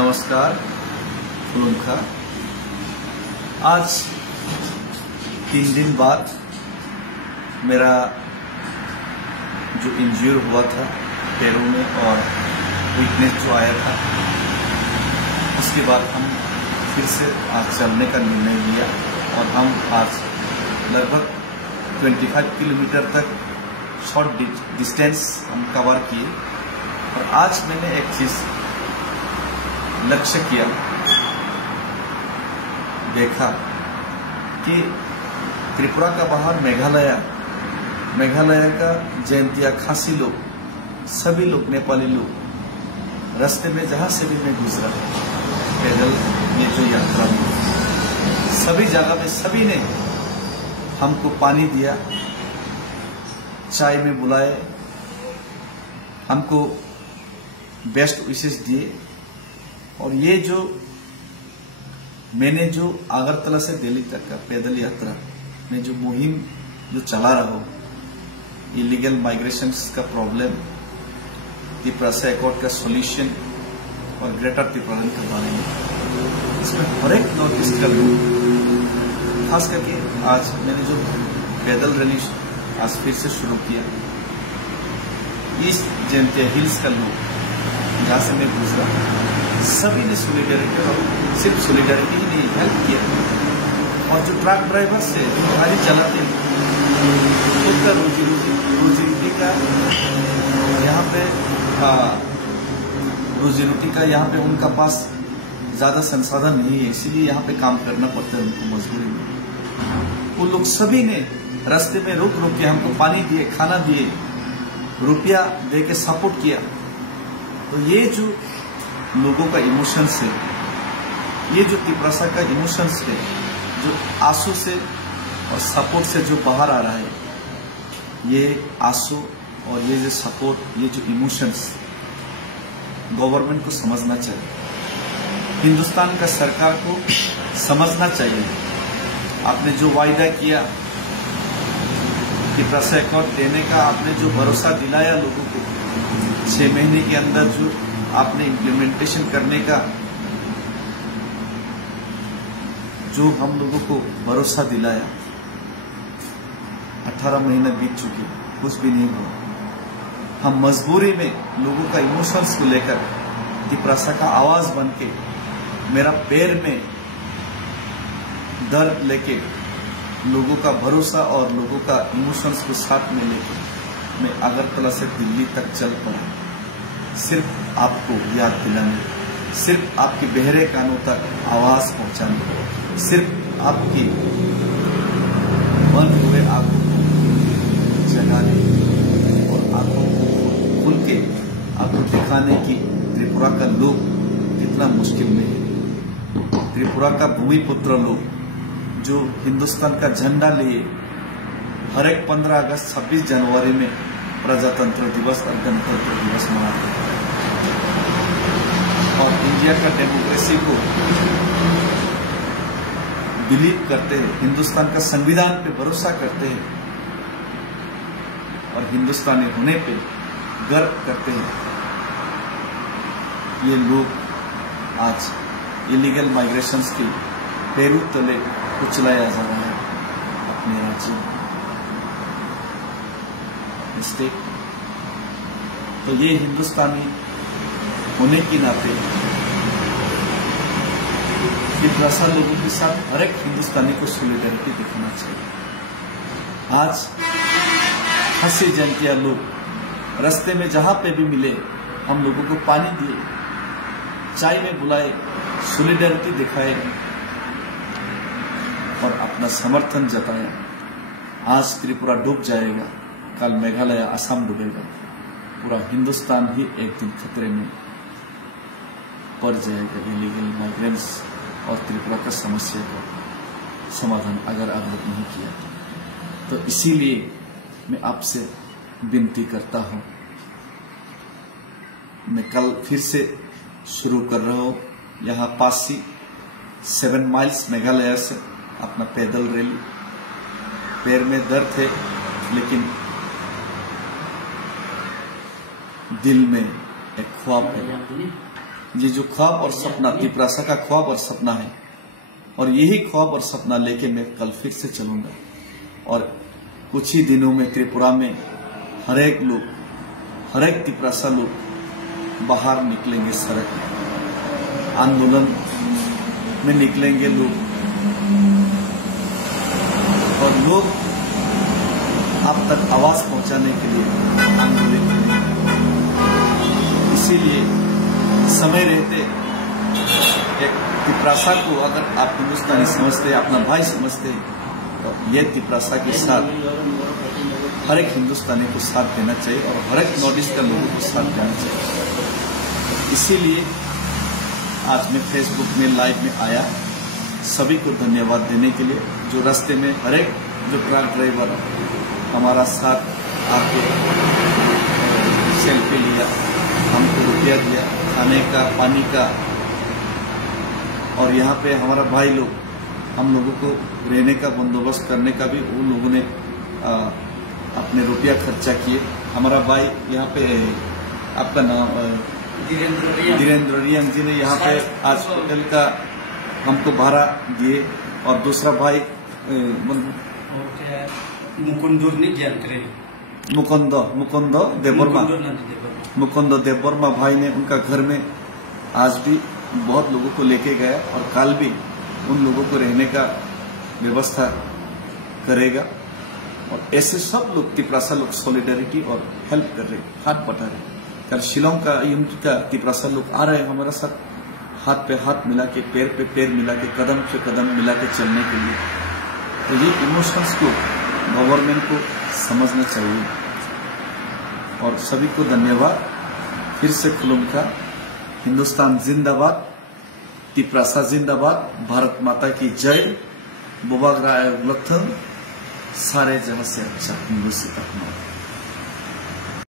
नमस्कार फुलुंखा। आज 3 दिन बाद मेरा जो इंज्योर हुआ था पैरों में और वीकनेस जो आया था, उसके बाद हम फिर से आज चलने का निर्णय लिया और हम आज लगभग 25 किलोमीटर तक शॉर्ट डिस्टेंस हम कवर किए। और आज मैंने एक चीज लक्ष्य किया, देखा कि त्रिपुरा का बाहर मेघालय का जयंतिया खासी लोग, सभी लोग, नेपाली लोग रास्ते में जहां से भी मैं गुजरा पैदल ये जो यात्रा में, सभी जगह में सभी ने हमको पानी दिया, चाय में बुलाए, हमको बेस्ट विशेष दिए। और ये जो मैंने जो अगरतला से दिल्ली तक का पैदल यात्रा में जो मुहिम जो चला रहा हूं, इलीगल माइग्रेशन का प्रॉब्लम, त्रिपुरा से एकॉर्ड का सॉल्यूशन और ग्रेटर त्रिपुरा के बारे में, इसमें हर एक नॉर्थ ईस्ट का लोग, खास करके आज मैंने जो पैदल रैली आज फिर से शुरू किया, ईस्ट जयंतिया हिल्स का लोग जहां से मैं गुजरा, सभी ने सोलिडेरिटी, और सिर्फ सोलिडेरिटी ही नहीं, हेल्प किया। और जो ट्रक ड्राइवर से जो गाड़ी चलाते हैं, उसका रोजी रोटी का यहाँ पे रोजी रोटी का यहाँ पे उनका पास ज्यादा संसाधन नहीं है, इसीलिए यहाँ पे काम करना पड़ता है उनको मजबूरी में। वो लोग सभी ने रास्ते में रुक के हमको पानी दिए, खाना दिए, रुपया दे के सपोर्ट किया। तो ये जो लोगों का इमोशंस है, ये जो त्रिपुरा का इमोशंस है, जो आंसू से और सपोर्ट से जो बाहर आ रहा है, ये आंसू और ये जो सपोर्ट, ये जो इमोशंस गवर्नमेंट को समझना चाहिए, हिंदुस्तान का सरकार को समझना चाहिए। आपने जो वायदा किया त्रिपुरा से एकॉर्ड देने का, आपने जो भरोसा दिलाया लोगों को 6 महीने के अंदर जो आपने इम्प्लीमेंटेशन करने का जो हम लोगों को भरोसा दिलाया, 18 महीने बीत चुके, कुछ भी नहीं हुआ। हम मजबूरी में लोगों का इमोशंस को लेकर त्रिपुरा का आवाज बन के, मेरा पैर में दर्द लेके, लोगों का भरोसा और लोगों का इमोशंस को साथ में लेकर मैं अगरतला से दिल्ली तक चल पड़ा, सिर्फ आपको याद दिलाने, सिर्फ आपके बहरे कानों तक आवाज पहुंचाने, सिर्फ आपकी बंद हुए आंखों को जगाने और आंखों को खुल के आपको दिखाने की त्रिपुरा का लोग कितना मुश्किल में है। त्रिपुरा का भूमिपुत्र लोग जो हिंदुस्तान का झंडा लिए हर एक 15 अगस्त 26 जनवरी में प्रजातंत्र दिवस और गणतंत्र दिवस मनाते हैं और इंडिया का डेमोक्रेसी को बिलीव करते हैं, हिंदुस्तान का संविधान पे भरोसा करते हैं और हिंदुस्तानी होने पे गर्व करते हैं। ये लोग आज इलीगल माइग्रेशंस के पैरों तले कुचलाया जा रहा है अपने राज्य में। स्टेट तो ये हिंदुस्तानी होने के नाते त्रिपुरा लोगों के साथ हर एक हिंदुस्तानी को सॉलिडेरिटी दिखाना चाहिए। आज खासी जयंतिया लोग रास्ते में जहां पे भी मिले, हम लोगों को पानी दिए, चाय में बुलाए, सॉलिडेरिटी दिखाए और अपना समर्थन जताया। आज त्रिपुरा डूब जाएगा, कल मेघालय, असम डूबेगा, पूरा हिंदुस्तान ही एक दिन खतरे में पड़ जाएगा। इलीगल माइग्रेंट्स और त्रिपुरा का समस्या का समाधान अगर आप लोग नहीं किया तो इसीलिए मैं आपसे विनती करता हूं, मैं कल फिर से शुरू कर रहा हूं यहाँ पासी 7 माइल्स मेघालय से अपना पैदल रैली। पैर में दर्द है लेकिन दिल में एक ख्वाब है ये जो ख्वाब और सपना तिपरासा का ख्वाब और सपना है, और यही ख्वाब और सपना लेके मैं कल फिर से चलूंगा। और कुछ ही दिनों में त्रिपुरा में हर एक तिपरासा लोग बाहर निकलेंगे, सड़क में आंदोलन में निकलेंगे लोग, और लोग आप तक आवाज पहुंचाने के लिए आंदोलन करेंगे। इसीलिए समय रहते एक तिपरासा को अगर आप हिंदुस्तानी समझते, अपना भाई समझते, तो ये तिपरासा के साथ हर एक हिंदुस्तानी को साथ देना चाहिए और हर एक नॉर्थ ईस्ट के लोगों को साथ देना चाहिए। इसीलिए आज मैं फेसबुक में लाइव में आया सभी को धन्यवाद देने के लिए, जो रास्ते में हर एक जो ट्रक ड्राइवर हमारा साथ आके सेल्फी लिया, हमको रुपया दिया, खाने का, पानी का, और यहाँ पे हमारा भाई लोग हम लोगों को रहने का बंदोबस्त करने का भी उन लोगों ने अपने रुपया खर्चा किए। हमारा भाई यहाँ पे, आपका नाम धीरेन्द्र रियंग जी ने यहाँ पे आज होटल का हमको भाड़ा दिए, और दूसरा भाई मुकुंद देववर्मा भाई ने उनका घर में आज भी बहुत लोगों को लेके गया, और कल भी उन लोगों को रहने का व्यवस्था करेगा। और ऐसे सब लोग तिपरासा लोग सॉलिडारिटी और हेल्प कर रहे, हाथ बटा रहे। कल शिलोंग का यूनिट का तिपरासा लोग आ रहे हैं हमारे साथ, हाथ पे हाथ मिला के, पैर पे पैर मिला के, कदम पे कदम मिला के चलने के लिए। तो ये इमोशंस को गवर्नमेंट को समझना चाहिए। और सभी को धन्यवाद फिर से खुलुम का। हिंदुस्तान जिंदाबाद, तिपरासा जिंदाबाद, भारत माता की जय, बुबागरा लथंग, सारे जहां से अच्छा हिंदू से